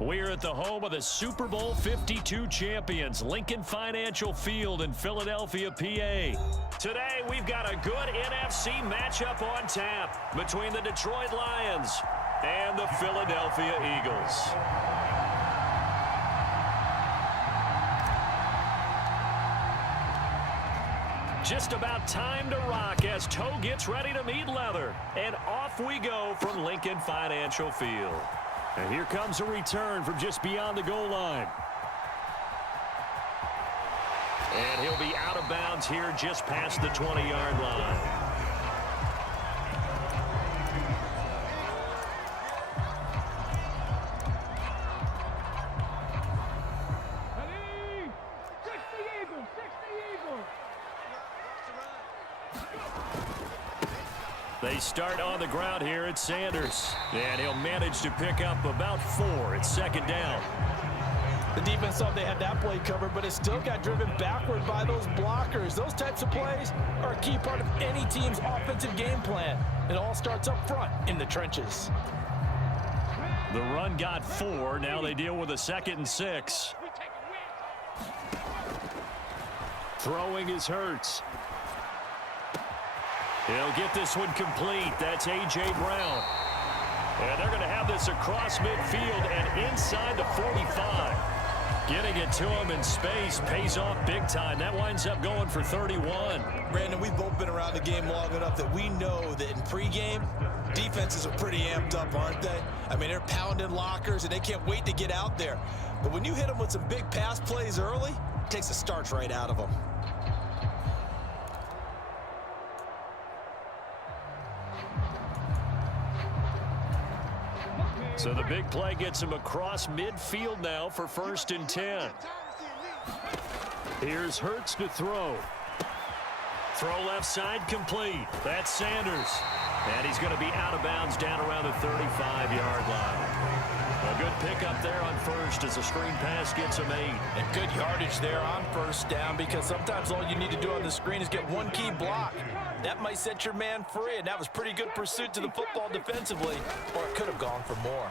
We're at the home of the Super Bowl 52 champions, Lincoln Financial Field in Philadelphia, PA. Today, we've got a good NFC matchup on tap between the Detroit Lions and the Philadelphia Eagles. Just about time to rock as toe gets ready to meet leather. And off we go from Lincoln Financial Field. And here comes a return from just beyond the goal line. And he'll be out of bounds here just past the 20-yard line. They start on the ground here at Sanders. And he'll manage to pick up about 4 at second down. The defense thought they had that play covered, but it still got driven backward by those blockers. Those types of plays are a key part of any team's offensive game plan. It all starts up front in the trenches. The run got 4. Now they deal with a 2nd and 6. Throwing is Hurts. He'll get this one complete. That's A.J. Brown. And they're going to have this across midfield and inside the 45. Getting it to him in space pays off big time. That winds up going for 31. Brandon, we've both been around the game long enough that we know that in pregame, defenses are pretty amped up, aren't they? I mean, they're pounding lockers, and they can't wait to get out there. But when you hit them with some big pass plays early, it takes the starch right out of them. So the big play gets him across midfield now for 1st and 10. Here's Hurts to throw. Throw left side complete. That's Sanders. And he's going to be out of bounds down around the 35-yard line. A good pickup there on 1st as the screen pass gets him 8. And good yardage there on 1st down, because sometimes all you need to do on the screen is get one key block. That might set your man free, and that was pretty good pursuit to the football defensively, or it could have gone for more.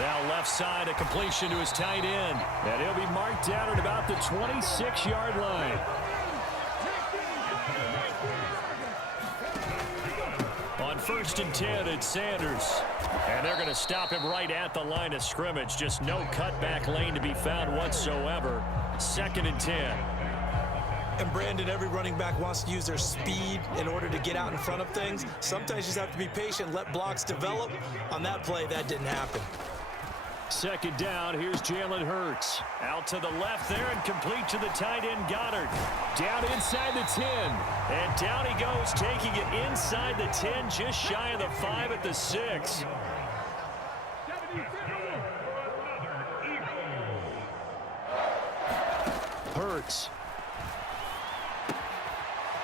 Now left side, a completion to his tight end. And he'll be marked down at about the 26-yard line. On 1st and 10, it's Sanders. And they're going to stop him right at the line of scrimmage. Just no cutback lane to be found whatsoever. 2nd and 10. And Brandon, every running back wants to use their speed in order to get out in front of things. Sometimes you just have to be patient, let blocks develop. On that play, that didn't happen. 2nd down, here's Jalen Hurts. Out to the left there and complete to the tight end Goddard. Down inside the 10. And down he goes, taking it inside the 10, just shy of the 5 at the 6. Hurts.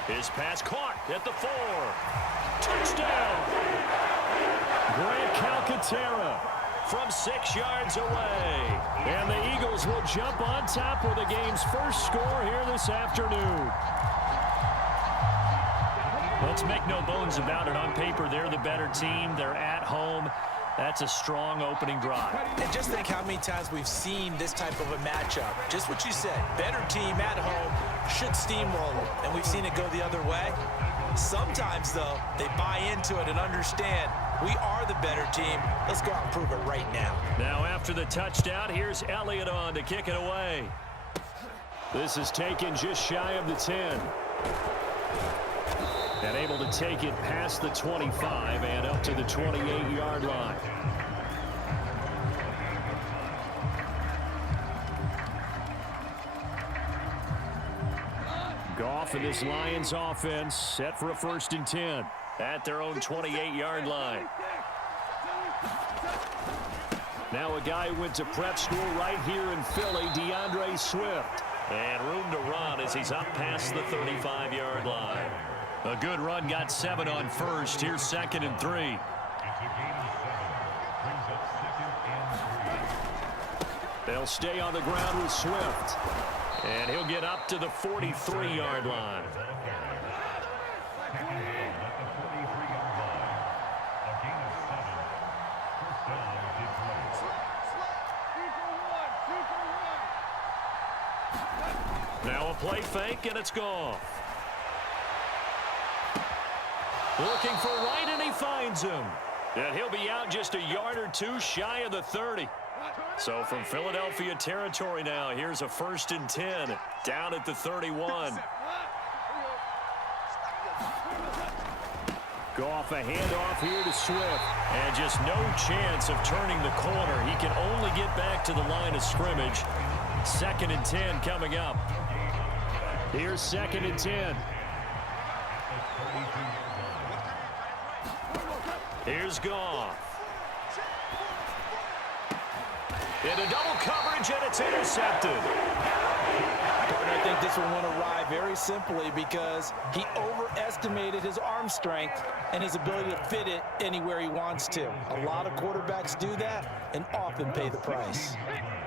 His pass caught at the 4. Touchdown! Grant Calcaterra from 6 yards away. And the Eagles will jump on top with the game's first score here this afternoon. Let's make no bones about it. On paper, they're the better team. They're at home. That's a strong opening drive. And just think how many times we've seen this type of a matchup. Just what you said, better team at home should steamroll them, and we've seen it go the other way. Sometimes, though, they buy into it and understand we are the better team. Let's go out and prove it right now. Now after the touchdown, here's Elliott on to kick it away. This is taken just shy of the 10. And able to take it past the 25 and up to the 28-yard line. Goff and this Lions offense set for a 1st and 10 at their own 28-yard line. Now a guy who went to prep school right here in Philly, DeAndre Swift. And room to run as he's up past the 35-yard line. A good run, got 7 on 1st. Here's 2nd and 3. They'll stay on the ground with Swift. And he'll get up to the 43-yard line. Now a play fake, and it's gone. Looking for Wright, and he finds him. And he'll be out just a yard or two shy of the 30. So from Philadelphia territory now, here's a 1st and 10 down at the 31. Goff a handoff here to Swift. And just no chance of turning the corner. He can only get back to the line of scrimmage. 2nd and 10 coming up. Here's 2nd and 10. Here's Goff. Into double coverage, and it's intercepted. I think this one won't arrive very simply because he overestimated his arm strength and his ability to fit it anywhere he wants to. A lot of quarterbacks do that and often pay the price.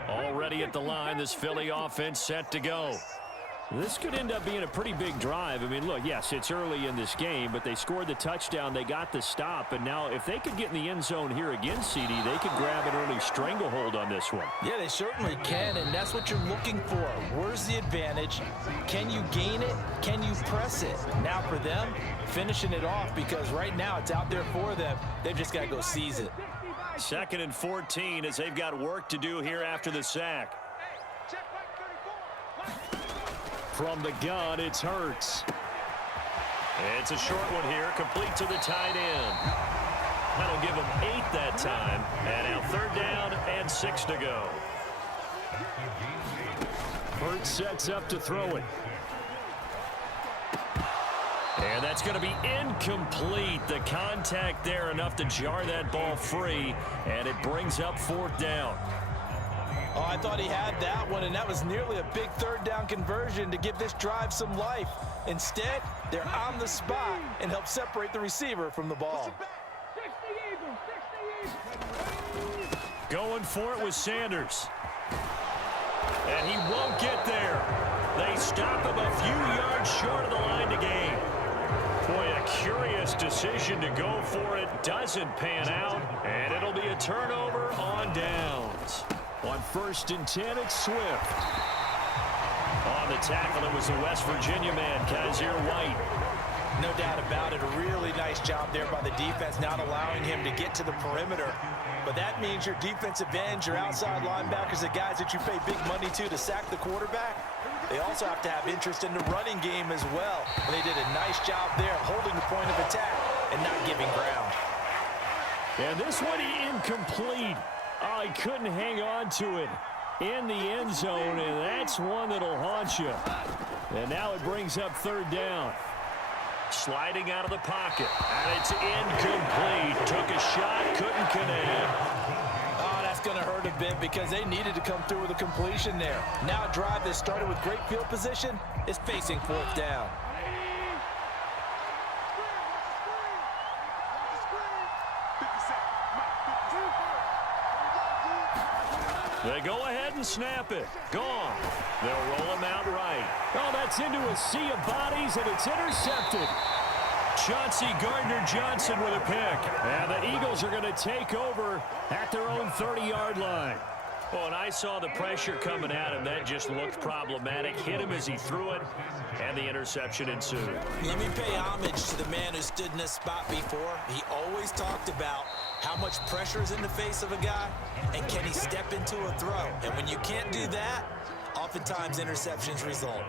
Already at the line, this Philly offense set to go. This could end up being a pretty big drive. I mean, look, yes, it's early in this game, but they scored the touchdown. They got the stop. And now if they could get in the end zone here again, CD, they could grab an early stranglehold on this one. Yeah, they certainly can, and that's what you're looking for. Where's the advantage? Can you gain it? Can you press it? Now for them, finishing it off because right now it's out there for them. They've just got to go seize it. 2nd and 14 as they've got work to do here after the sack. From the gun, it's Hurts. It's a short one here, complete to the tight end. That'll give him 8 that time. And now 3rd down and 6 to go. Hurts sets up to throw it. And that's going to be incomplete. The contact there enough to jar that ball free. And it brings up 4th down. Oh, I thought he had that one, and that was nearly a big 3rd down conversion to give this drive some life. Instead, they're on the spot and help separate the receiver from the ball. Going for it with Sanders. And he won't get there. They stop him a few yards short of the line to gain. Boy, a curious decision to go for it. Doesn't pan out, and it'll be a turnover on downs. On 1st and 10, it's Swift. On the tackle, it was the West Virginia man, Kaiser White. No doubt about it. A really nice job there by the defense, not allowing him to get to the perimeter. But that means your defensive ends, your outside linebackers, the guys that you pay big money to sack the quarterback, they also have to have interest in the running game as well. And they did a nice job there holding the point of attack and not giving ground. And this one incomplete. Oh, he couldn't hang on to it in the end zone, and that's one that'll haunt you. And now it brings up 3rd down. Sliding out of the pocket, and it's incomplete. Took a shot, couldn't connect. Oh, that's going to hurt a bit because they needed to come through with a completion there. Now a drive that started with great field position is facing 4th down. They go ahead and snap it. Gone. They'll roll him out right. Oh, that's into a sea of bodies, and it's intercepted. Chauncey Gardner-Johnson with a pick. And the Eagles are going to take over at their own 30-yard line. Well, and I saw the pressure coming at him. That just looked problematic. Hit him as he threw it, and the interception ensued. Let me pay homage to the man who stood in this spot before. He always talked about how much pressure is in the face of a guy, and can he step into a throw? And when you can't do that, oftentimes interceptions result.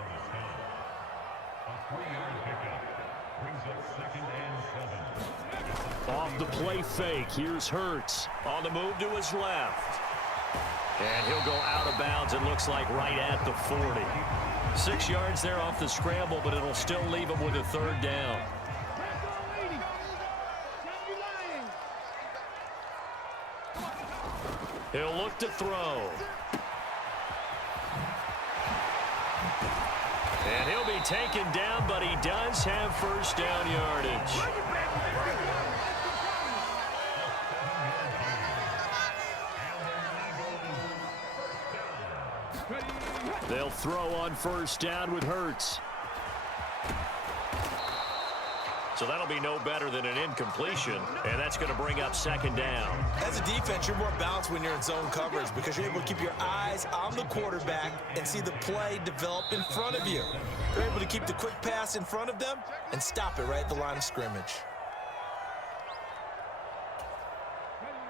Off the play fake, here's Hurts. On the move to his left. And he'll go out of bounds, it looks like right at the 40. 6 yards there off the scramble, but it'll still leave him with a 3rd down. He'll look to throw. And he'll be taken down, but he does have 1st down yardage. They'll throw on 1st down with Hurts. So that'll be no better than an incompletion, and that's going to bring up second down. As a defense, you're more balanced when you're in zone coverage because you're able to keep your eyes on the quarterback and see the play develop in front of you. You're able to keep the quick pass in front of them and stop it right at the line of scrimmage.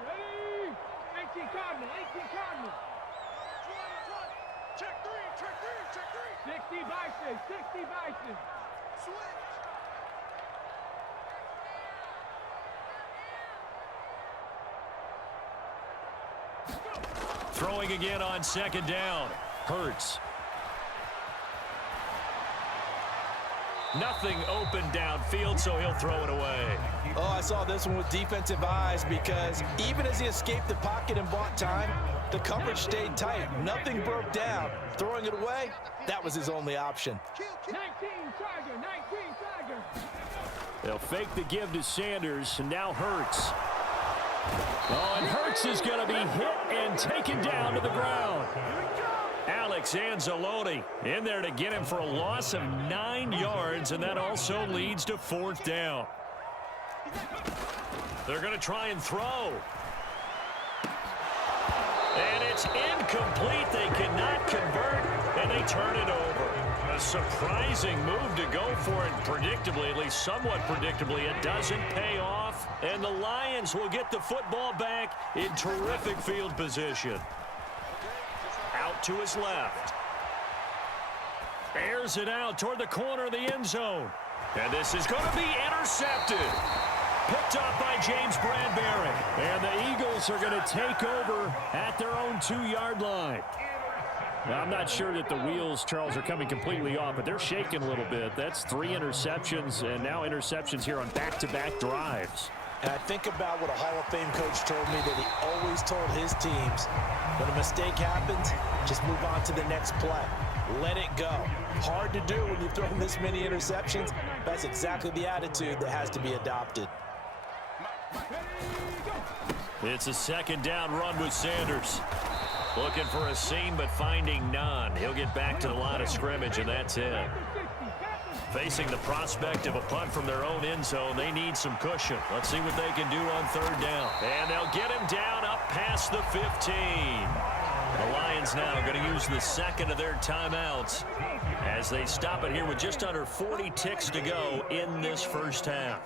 Ready? 18 Cardinal. Check three. 60 Bison. Switch. Throwing again on second down. Hurts. Nothing open downfield, so he'll throw it away. Oh, I saw this one with defensive eyes because even as he escaped the pocket and bought time, the coverage stayed tight. Nothing broke down. Throwing it away, that was his only option. 19 Tiger. They'll fake the give to Sanders, and now Hurts. Oh, and Hurts is going to be hit and taken down to the ground. Alex Anzalone in there to get him for a loss of 9 yards, and that also leads to fourth down. They're going to try and throw. And it's incomplete. They cannot convert, and they turn it over. A surprising move to go for it predictably, at least somewhat predictably. It doesn't pay off, and the Lions will get the football back in terrific field position. Out to his left. Airs it out toward the corner of the end zone. And this is going to be intercepted. Picked up by James Bradbury. And the Eagles are going to take over at their own 2-yard line. Now, I'm not sure that the wheels, Charles, are coming completely off, but they're shaking a little bit. That's 3 interceptions, and now interceptions here on back-to-back drives. And I think about what a Hall of Fame coach told me that he always told his teams, when a mistake happens, just move on to the next play. Let it go. Hard to do when you've thrown this many interceptions. That's exactly the attitude that has to be adopted. It's a second down run with Sanders. Looking for a seam, but finding none. He'll get back to the line of scrimmage, and that's it. Facing the prospect of a punt from their own end zone, they need some cushion. Let's see what they can do on third down. And they'll get him down up past the 15. The Lions now going to use the second of their timeouts as they stop it here with just under 40 ticks to go in this first half.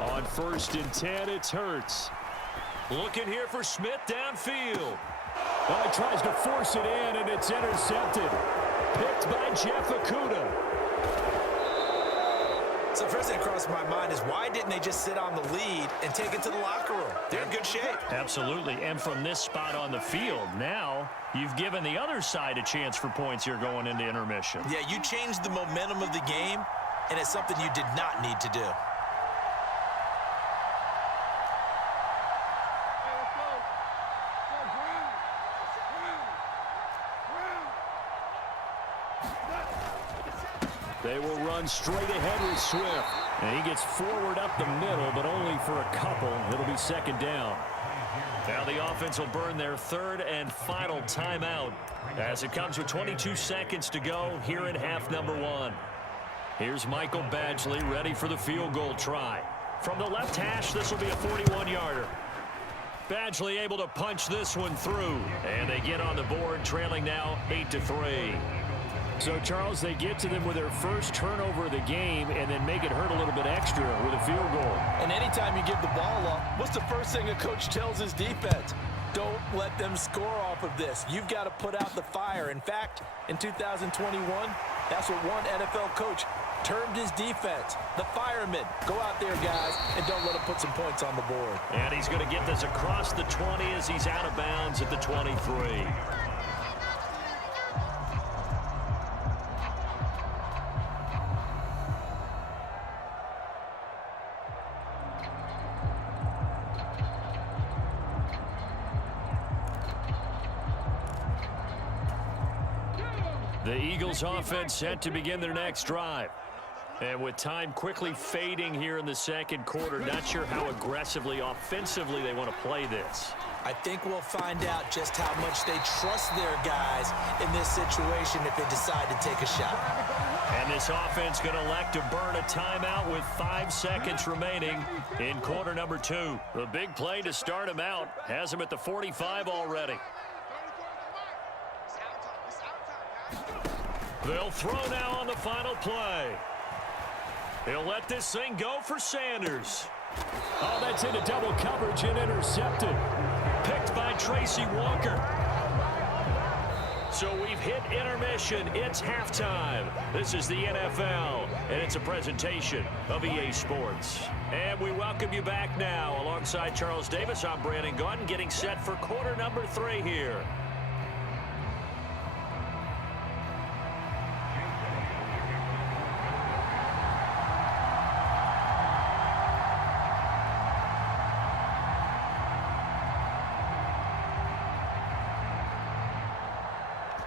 On 1st and 10, it's Hurts. Looking here for Smith downfield. Oh, he tries to force it in, and it's intercepted. Picked by Jeff Okudah. So first thing that crossed my mind is why didn't they just sit on the lead and take it to the locker room? They're in good shape. Absolutely, and from this spot on the field, now you've given the other side a chance for points here going into intermission. Yeah, you changed the momentum of the game, and it's something you did not need to do. They will run straight ahead with Swift. And he gets forward up the middle, but only for a couple. It'll be second down. Now the offense will burn their third and final timeout as it comes with 22 seconds to go here in half number 1. Here's Michael Badgley ready for the field goal try. From the left hash, this will be a 41-yarder. Badgley able to punch this one through. And they get on the board, trailing now 8-3. So, Charles, they get to them with their first turnover of the game and then make it hurt a little bit extra with a field goal. And anytime you give the ball up, what's the first thing a coach tells his defense? Don't let them score off of this. You've got to put out the fire. In fact, in 2021, that's what one NFL coach termed his defense, the firemen. Go out there, guys, and don't let them put some points on the board. And he's going to get this across the 20 as he's out of bounds at the 23. The Eagles offense set to begin their next drive. And with time quickly fading here in the second quarter, not sure how aggressively, offensively they want to play this. I think we'll find out just how much they trust their guys in this situation if they decide to take a shot. And this offense going to elect to burn a timeout with 5 seconds remaining in quarter number 2. The big play to start him out has him at the 45 already. They'll throw now on the final play. He'll let this thing go for Sanders. Oh, that's into double coverage and intercepted. Picked by Tracy Walker. So we've hit intermission. It's halftime. This is the NFL, and it's a presentation of EA Sports. And we welcome you back now. Alongside Charles Davis, I'm Brandon Gaudin, getting set for quarter number 3 here.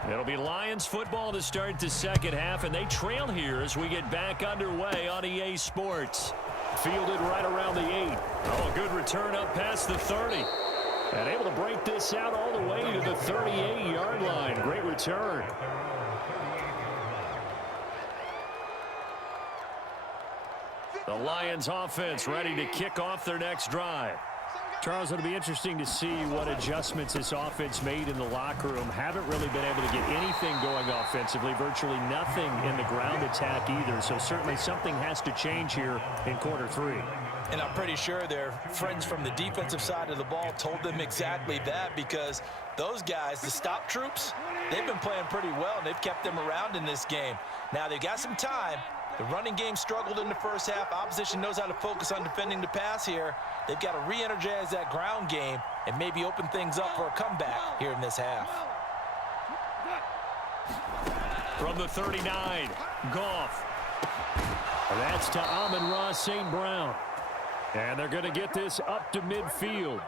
It'll be Lions football to start the second half, and they trail here as we get back underway on EA Sports. Fielded right around the 8. Oh, a good return up past the 30. And able to break this out all the way to the 38-yard line. Great return. The Lions offense ready to kick off their next drive. Charles, it'll be interesting to see what adjustments this offense made in the locker room. Haven't really been able to get anything going offensively, virtually nothing in the ground attack either. So certainly something has to change here in quarter 3. And I'm pretty sure their friends from the defensive side of the ball told them exactly that, because those guys, the stop troops, they've been playing pretty well, and they've kept them around in this game. Now they've got some time. The running game struggled in the first half. Opposition knows how to focus on defending the pass here. They've got to re-energize that ground game and maybe open things up for a comeback here in this half. From the 39, Goff. That's to Amon-Ra St. Brown. And they're going to get this up to midfield.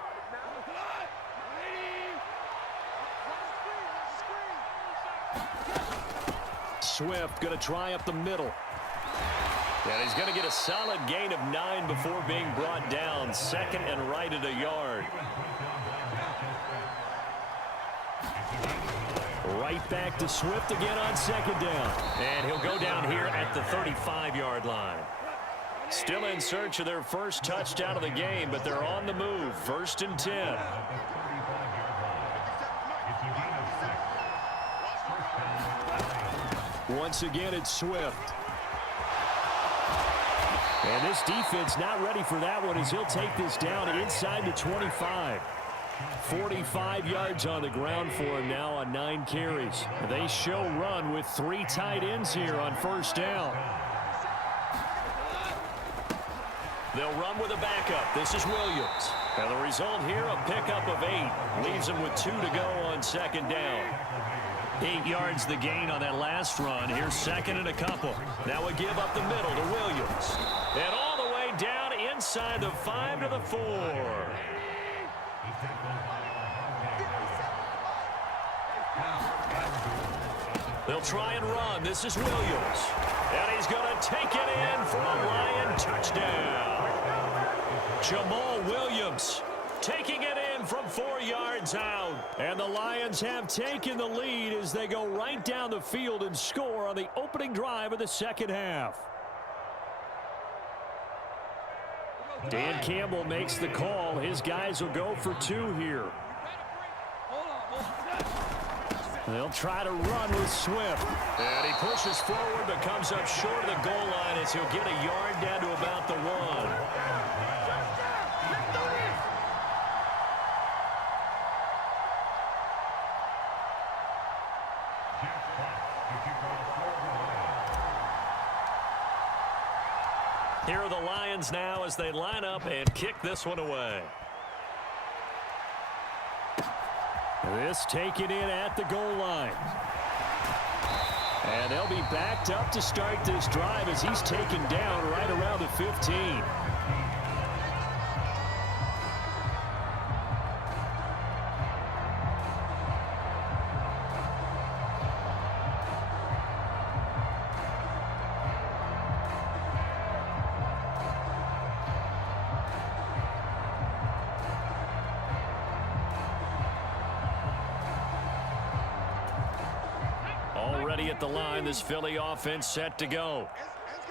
Swift going to try up the middle. And he's going to get a solid gain of 9 before being brought down. Second and right at a yard. Right back to Swift again on second down. And he'll go down here at the 35-yard line. Still in search of their first touchdown of the game, but they're on the move. 1st and 10. Once again, it's Swift. And this defense not ready for that one as he'll take this down inside the 25. 45 yards on the ground for him now on 9 carries. They show run with 3 tight ends here on first down. They'll run with a backup. This is Williams. And the result here, a pickup of 8. Leaves them with 2 to go on second down. 8 yards the gain on that last run. Here's second and a couple. Now we give up the middle to Williams. And all the way down inside the 5 to the 4. They'll try and run. This is Williams. And he's going to take it in for a Lion touchdown. Jamal Williams taking it in from 4 yards out. And the Lions have taken the lead as they go right down the field and score on the opening drive of the second half. Dan Campbell makes the call. His guys will go for 2 here. They'll try to run with Swift. And he pushes forward but comes up short of the goal line as he'll get a yard down to about the 1. Here are the Lions now as they line up and kick this one away. This taken in at the goal line. And they'll be backed up to start this drive as he's taken down right around the 15. ready at the line. This Philly offense set to go.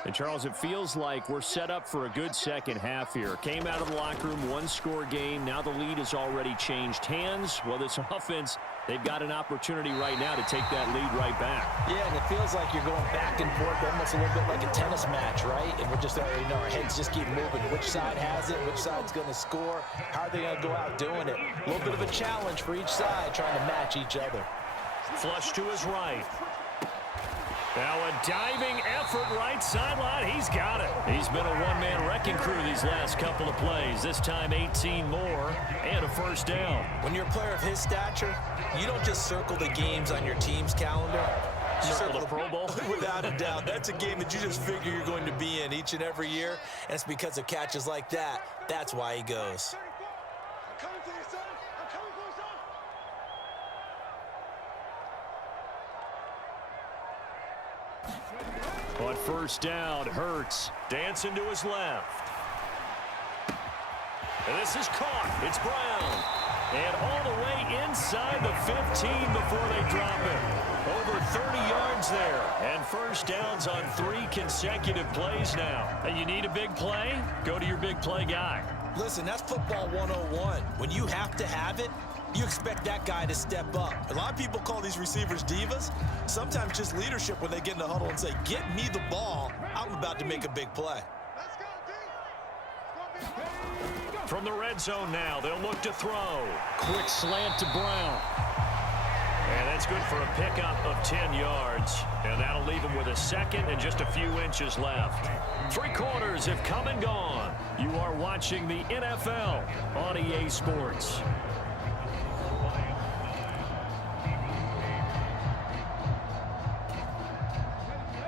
And, Charles, it feels like we're set up for a good second half here. Came out of the locker room, one-score game. Now the lead has already changed hands. Well, this offense, they've got an opportunity right now to take that lead right back. Yeah, and it feels like you're going back and forth almost a little bit like a tennis match, right? And we're just already, our heads just keep moving. Which side has it? Which side's going to score? How are they going to go out doing it? A little bit of a challenge for each side trying to match each other. Flush to his right. Now a diving effort right sideline. He's got it. He's been a one-man wrecking crew these last couple of plays. This time 18 more and a first down. When you're a player of his stature, you don't just circle the games on your team's calendar. You circle the Pro Bowl. Without a doubt. That's a game that you just figure you're going to be in each and every year. And it's because of catches like that. That's why he goes. On first down, Hurts dancing to his left. And this is caught. It's Brown. And all the way inside the 15 before they drop it. Over 30 yards there. And first downs on 3 consecutive plays now. And you need a big play? Go to your big play guy. Listen, that's football 101. When you have to have it, you expect that guy to step up. A lot of people call these receivers divas. Sometimes just leadership when they get in the huddle and say, get me the ball. I'm about to make a big play. From the red zone now, they'll look to throw. Quick slant to Brown. And that's good for a pickup of 10 yards. And that'll leave him with a second and just a few inches left. 3 quarters have come and gone. You are watching the NFL on EA Sports.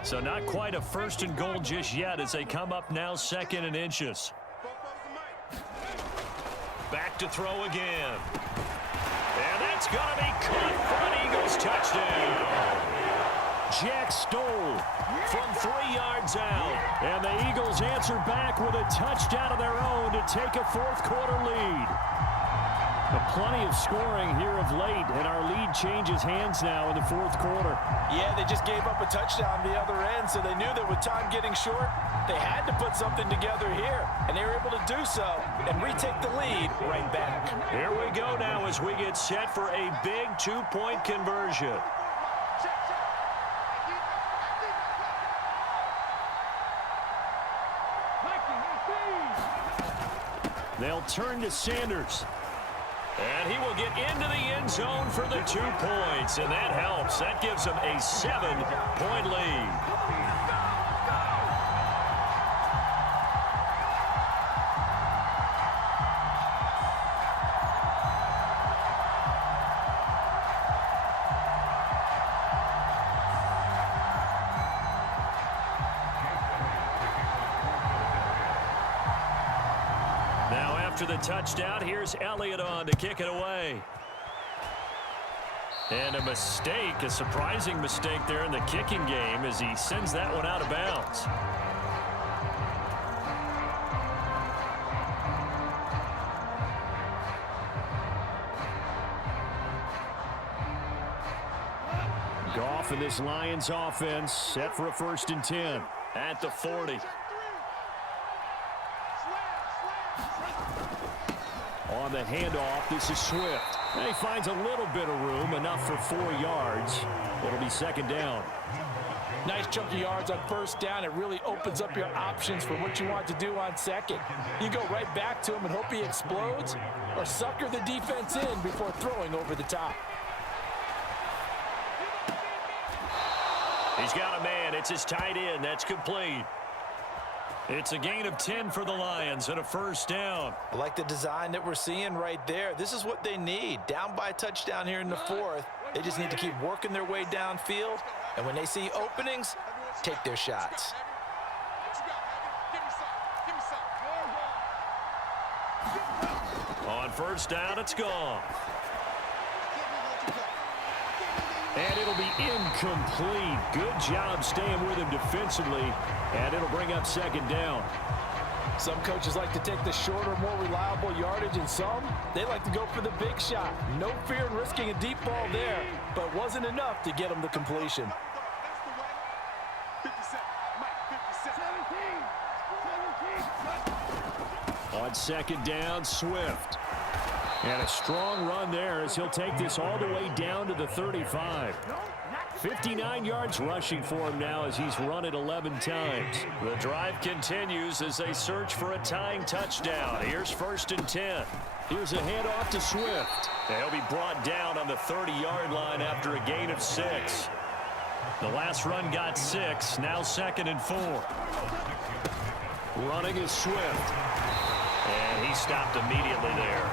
So not quite a first and goal just yet as they come up now 2nd and inches. Back to throw again. And that's going to be caught for an Eagles touchdown. Jack Stoll from 3 yards out. And the Eagles answer back with a touchdown of their own to take a 4th quarter lead. But plenty of scoring here of late, and our lead changes hands now in the 4th quarter. Yeah, they just gave up a touchdown the other end, so they knew that with time getting short, they had to put something together here, and they were able to do so and retake the lead right back. Here we go now as we get set for a big 2-point conversion. They'll turn to Sanders. And he will get into the end zone for the 2 points, and that helps. That gives them a 7-point lead. After the touchdown, here's Elliott on to kick it away. And a mistake, a surprising mistake there in the kicking game as he sends that one out of bounds. Goff and this Lions offense set for a 1st and 10 at the 40. On the handoff, this is Swift. And he finds a little bit of room, enough for 4 yards. It'll be 2nd down. Nice chunk of yards on 1st down. It really opens up your options for what you want to do on 2nd. You go right back to him and hope he explodes, or sucker the defense in before throwing over the top. He's got a man. It's his tight end. That's complete. It's a gain of 10 for the Lions and a 1st down. I like the design that we're seeing right there. This is what they need. Down by a touchdown here in the 4th. They just need to keep working their way downfield. And when they see openings, take their shots. On 1st down, it's gone. And it'll be incomplete. Good job staying with him defensively. And it'll bring up 2nd down. Some coaches like to take the shorter, more reliable yardage, and some, they like to go for the big shot. No fear in risking a deep ball there, but wasn't enough to get them the completion. On second down, Swift. And a strong run there as he'll take this all the way down to the 35. 59 yards rushing for him now as he's run it 11 times. The drive continues as they search for a tying touchdown. Here's 1st and 10. Here's a handoff to Swift. They'll be brought down on the 30-yard line after a gain of 6. The last run got 6. Now 2nd and 4. Running is Swift. And he stopped immediately there.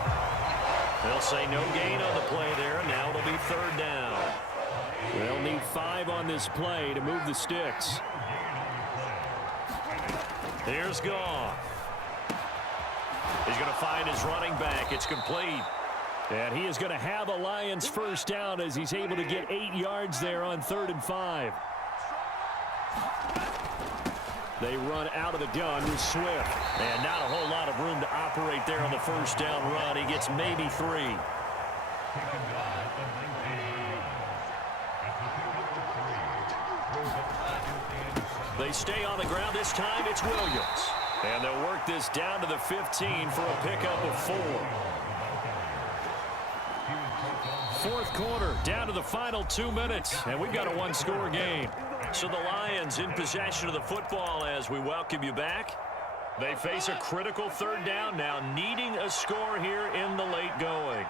They'll say no gain on the play there. Now it'll be 3rd down. They'll need 5 on this play to move the sticks. Here's Goff. He's going to find his running back. It's complete. And he is going to have a Lions first down as he's able to get 8 yards there on 3rd and 5. They run out of the gun with Swift. And not a whole lot of room to operate there on the first down run. He gets maybe 3. They stay on the ground. This time it's Williams. And they'll work this down to the 15 for a pickup of 4. Fourth quarter, down to the final 2 minutes, and we've got a one-score game. So the Lions in possession of the football as we welcome you back. They face a critical 3rd down now, needing a score here in the late going.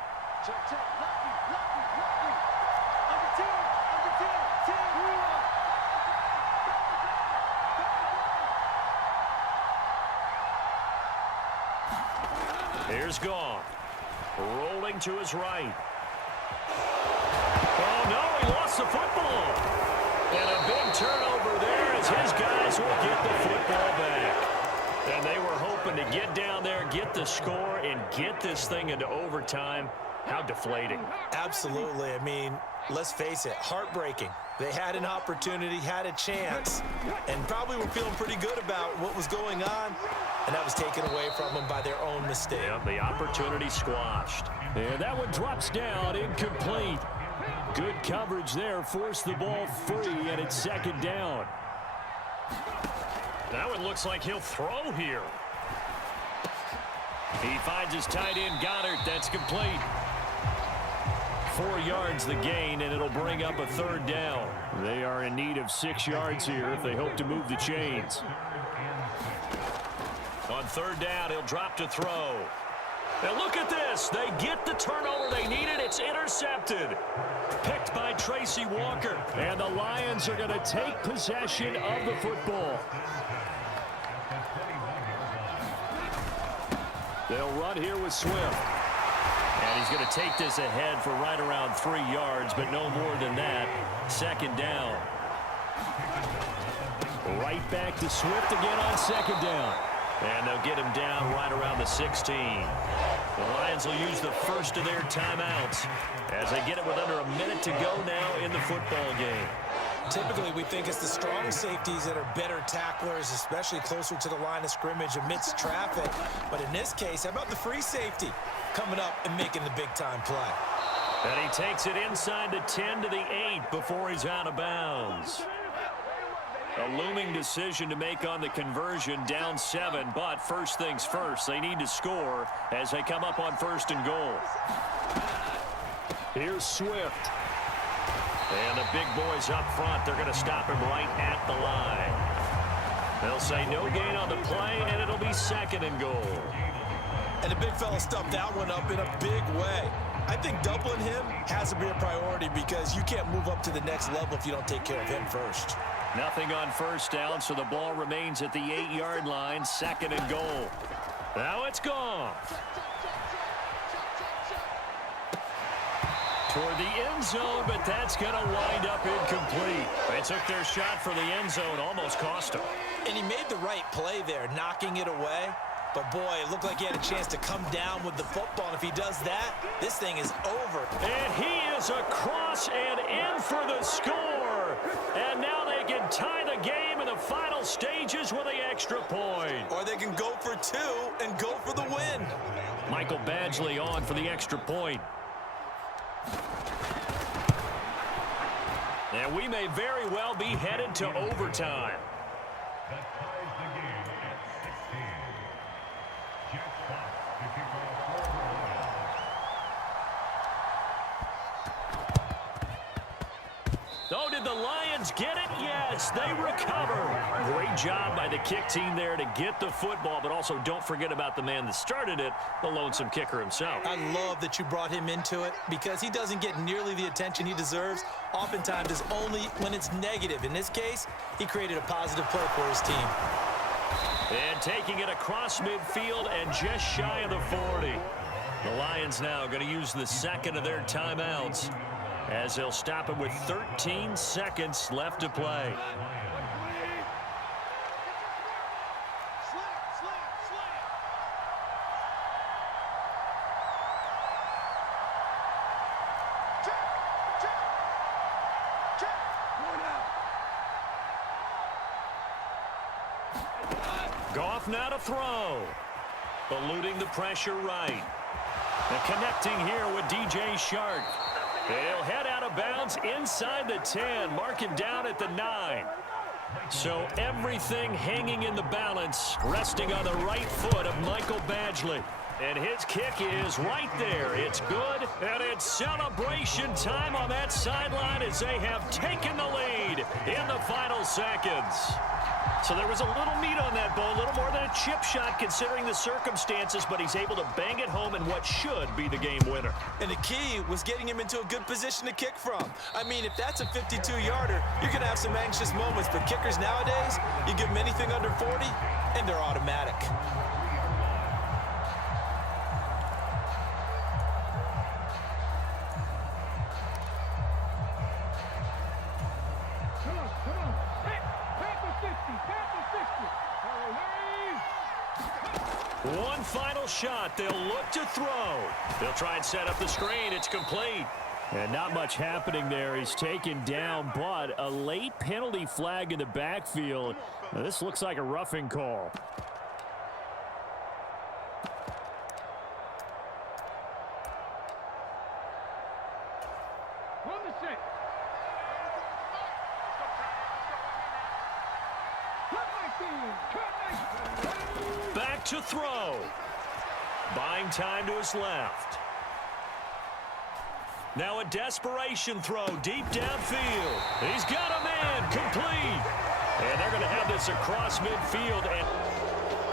Here's Goff. Rolling to his right. Oh, no, he lost the football. And a big turnover there as his guys will get the football back. And they were hoping to get down there, get the score, and get this thing into overtime. How deflating. Absolutely. I mean, let's face it, heartbreaking. They had an opportunity, had a chance, and probably were feeling pretty good about what was going on, and that was taken away from them by their own mistake. Yeah, the opportunity squashed. And that one drops down, incomplete. Good coverage there, forced the ball free, and it's 2nd down. That one looks like he'll throw here. He finds his tight end, Goddard. That's complete. 4 yards the gain, and it'll bring up a 3rd down. They are in need of 6 yards here if they hope to move the chains. On 3rd down, he'll drop to throw. And look at this. They get the turnover they needed. It's intercepted. Picked by Tracy Walker. And the Lions are going to take possession of the football. They'll run here with Swift. And he's going to take this ahead for right around 3 yards, but no more than that. 2nd down. Right back to Swift again on 2nd down. And they'll get him down right around the 16. The Lions will use the first of their timeouts as they get it with under a minute to go now in the football game. Typically, we think it's the strong safeties that are better tacklers, especially closer to the line of scrimmage amidst traffic. But in this case, how about the free safety coming up and making the big-time play? And he takes it inside the 10 to the 8 before he's out of bounds. A looming decision to make on the conversion, down 7, but first things first, they need to score as they come up on 1st and goal. Here's Swift. And the big boys up front, they're going to stop him right at the line. They'll say no gain on the play, and it'll be 2nd and goal. And the big fella stuffed that one up in a big way. I think doubling him has to be a priority because you can't move up to the next level if you don't take care of him first. Nothing on 1st down, so the ball remains at the 8-yard line, 2nd and goal. Now it's gone. Toward the end zone, but that's going to wind up incomplete. They took their shot for the end zone, almost cost them. And he made the right play there, knocking it away. But, boy, it looked like he had a chance to come down with the football. And if he does that, this thing is over. And he is across and in for the score. And now they can tie the game in the final stages with the extra point. Or they can go for 2 and go for the win. Michael Badgley on for the extra point. And we may very well be headed to overtime. Oh, did the Lions get it? Yes, they recover. Great job by the kick team there to get the football, but also don't forget about the man that started it, the lonesome kicker himself. I love that you brought him into it because he doesn't get nearly the attention he deserves. Oftentimes it's only when it's negative. In this case, he created a positive play for his team. And taking it across midfield and just shy of the 40. The Lions now going to use the second of their timeouts as they'll stop it with 13 seconds left to play. Goff now to throw. Eluding the pressure right. And connecting here with DJ Shark. He'll head out of bounds inside the 10. Mark him down at the 9. So everything hanging in the balance, resting on the right foot of Michael Badgley. And his kick is right there. It's good, and it's celebration time on that sideline as they have taken the lead in the final seconds. So there was a little meat on that ball, a little more than a chip shot considering the circumstances, but he's able to bang it home in what should be the game winner. And the key was getting him into a good position to kick from. I mean, if that's a 52-yarder, you're going to have some anxious moments, but kickers nowadays, you give them anything under 40, and they're automatic. One final shot. They'll look to throw. They'll try and set up the screen. It's complete. And not much happening there. He's taken down, but a late penalty flag in the backfield. Now, this looks like a roughing call. On the set. Back to throw. Buying time to his left. Now a desperation throw deep downfield. He's got a man complete. And they're going to have this across midfield. And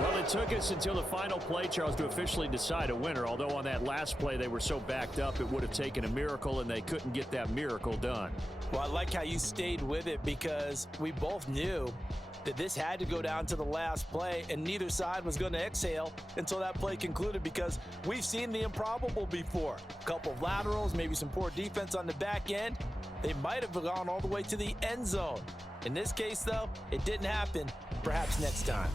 well, it took us until the final play, Charles, to officially decide a winner. Although on that last play they were so backed up, it would have taken a miracle, and they couldn't get that miracle done. Well, I like how you stayed with it because we both knew that this had to go down to the last play, and neither side was going to exhale until that play concluded because we've seen the improbable before. A couple of laterals, maybe some poor defense on the back end. They might have gone all the way to the end zone. In this case, though, it didn't happen. Perhaps next time.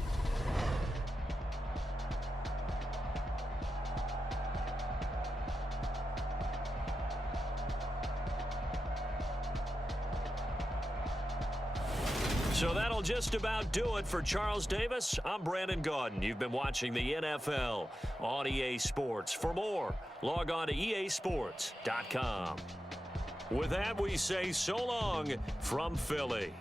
so that'll just about do it for Charles Davis. I'm Brandon Gaudin. You've been watching the NFL on EA Sports. For more, log on to easports.com. With that, we say so long from Philly.